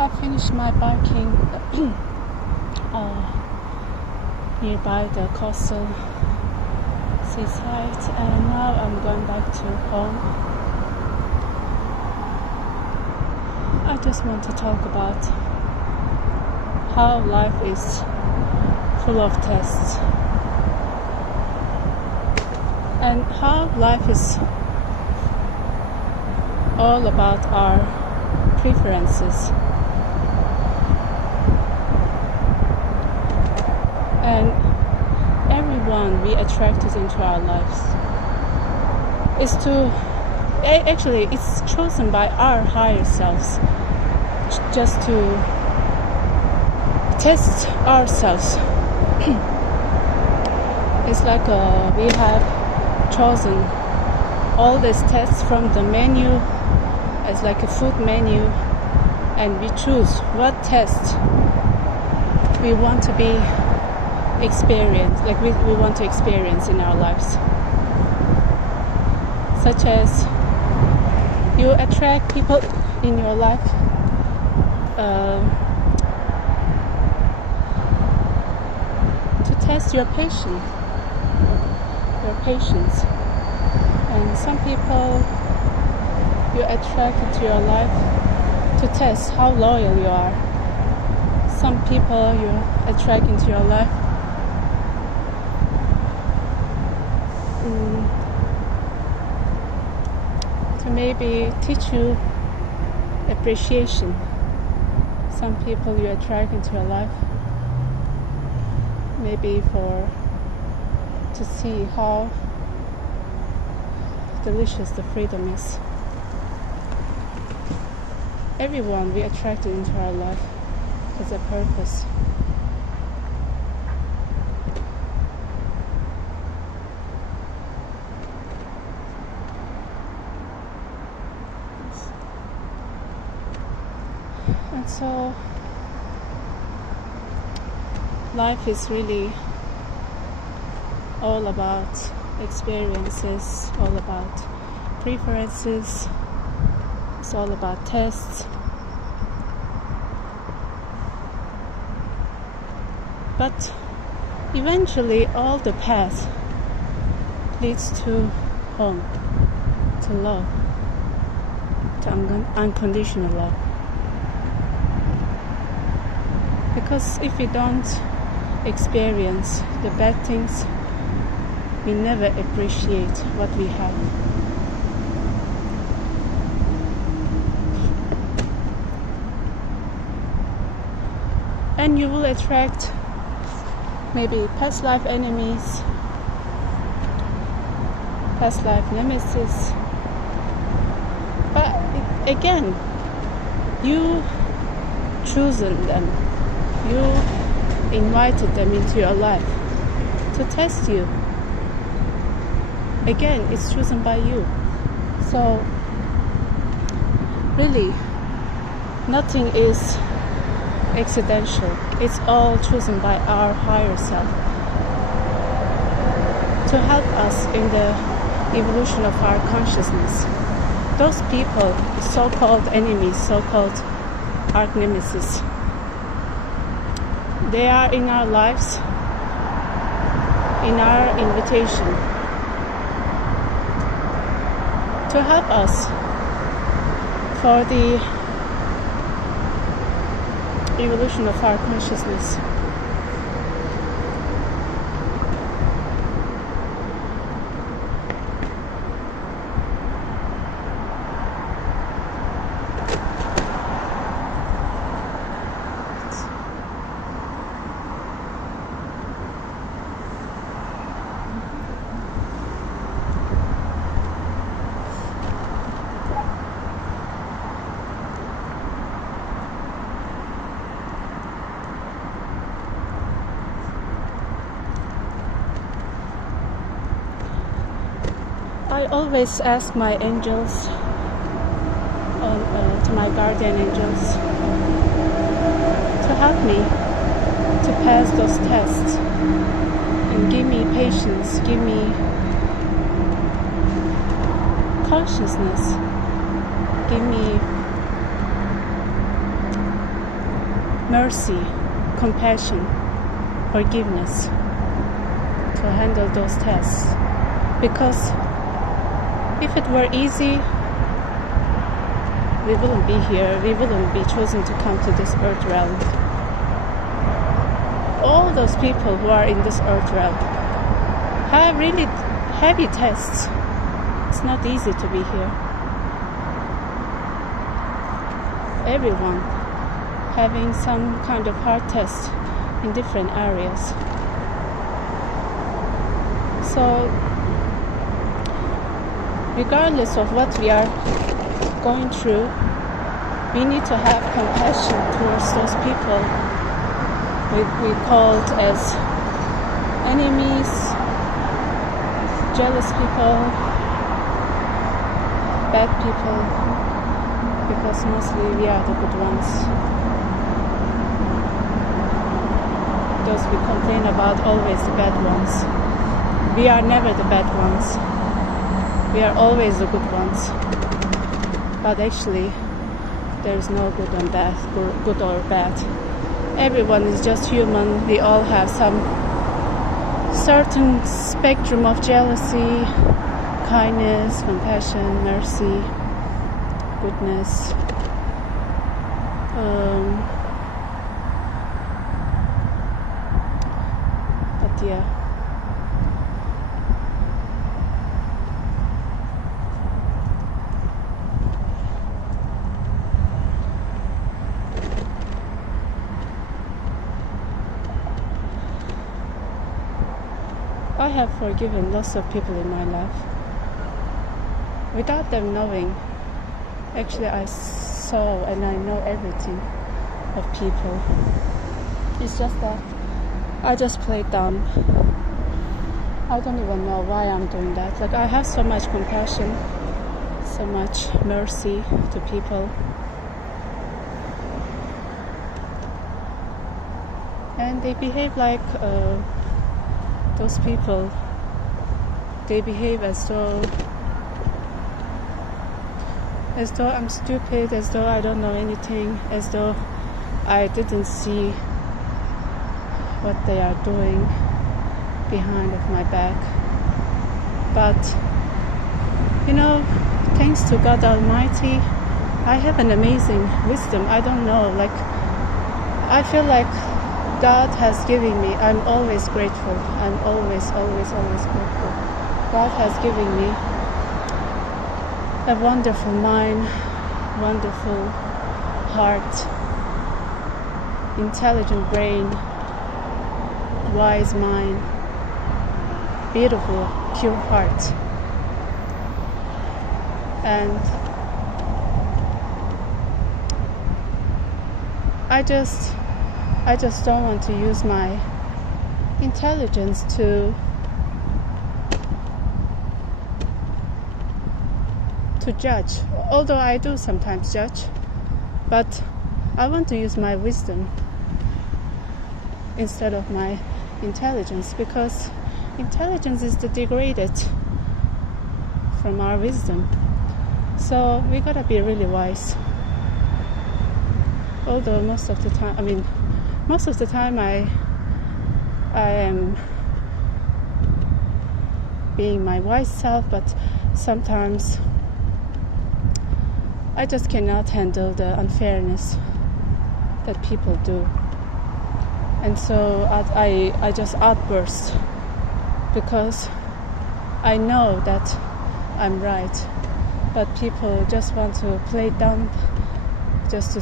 I finished my biking nearby the coastal seaside, and now I'm going back to home. I just want to talk about how life is full of tests and how life is all about our preferences. And everyone we attracted into our lives is it's chosen by our higher selves, just to test ourselves. It's like we have chosen all these tests from the menu, as like a food menu, and we choose what test we want to be experienced, like we want to experience in our lives. Such as you attract people in your life to test your patience, and some people you attract into your life to test how loyal you are. Some people you attract into your life to maybe teach you appreciation. Some people you attract into your life maybe to see how delicious the freedom is. Everyone we attracted into our life has a purpose. And so life is really all about experiences, all about preferences, it's all about tests. But eventually all the path leads to home, to love, to unconditional love. Because if we don't experience the bad things, we never appreciate what we have. And you will attract maybe past life enemies, past life nemesis. But again, you chosen them. You invited them into your life to test you. Again, it's chosen by you. So really, nothing is accidental. It's all chosen by our higher self to help us in the evolution of our consciousness. Those people, so-called enemies, so-called arch nemesis, they are in our lives, in our invitation, to help us for the evolution of our consciousness. I always ask my angels, to my guardian angels, to help me to pass those tests and give me patience, give me consciousness, give me mercy, compassion, forgiveness to handle those tests. Because if it were easy, we wouldn't be here, we wouldn't be chosen to come to this earth realm. All those people who are in this earth realm have really heavy tests. It's not easy to be here. Everyone having some kind of hard test in different areas. So regardless of what we are going through, we need to have compassion towards those people we called as enemies, jealous people, bad people, because mostly we are the good ones. Those we complain about, always the bad ones. We are never the bad ones. We are always the good ones. But actually, there is no good and bad, good or bad. Everyone is just human. We all have some certain spectrum of jealousy, kindness, compassion, mercy, goodness. But yeah. I have forgiven lots of people in my life without them knowing. Actually, I saw and I know everything of people. It's just that I just played dumb. I don't even know why I'm doing that. Like, I have so much compassion, so much mercy to people. And they behave like those people. They behave as though I'm stupid, as though I don't know anything, as though I didn't see what they are doing behind of my back. But thanks to God Almighty, I have an amazing wisdom. I don't know, like, I feel like God has given me, I'm always grateful. I'm always grateful. God has given me a wonderful mind, wonderful heart, intelligent brain, wise mind, beautiful, pure heart. And I just don't want to use my intelligence to judge. Although I do sometimes judge, but I want to use my wisdom instead of my intelligence, because intelligence is degraded from our wisdom. So we gotta be really wise. Although most of the time I am being my wise self, but sometimes I just cannot handle the unfairness that people do. And so I just outburst, because I know that I'm right, but people just want to play dumb, just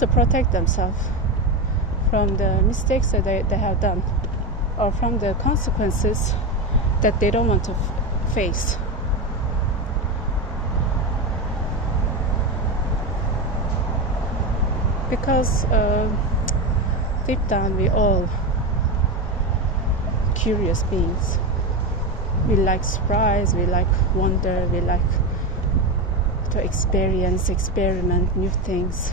to protect themselves from the mistakes that they have done, or from the consequences that they don't want to face. Because deep down we all curious beings. We like surprise, we like wonder, we like to experiment new things.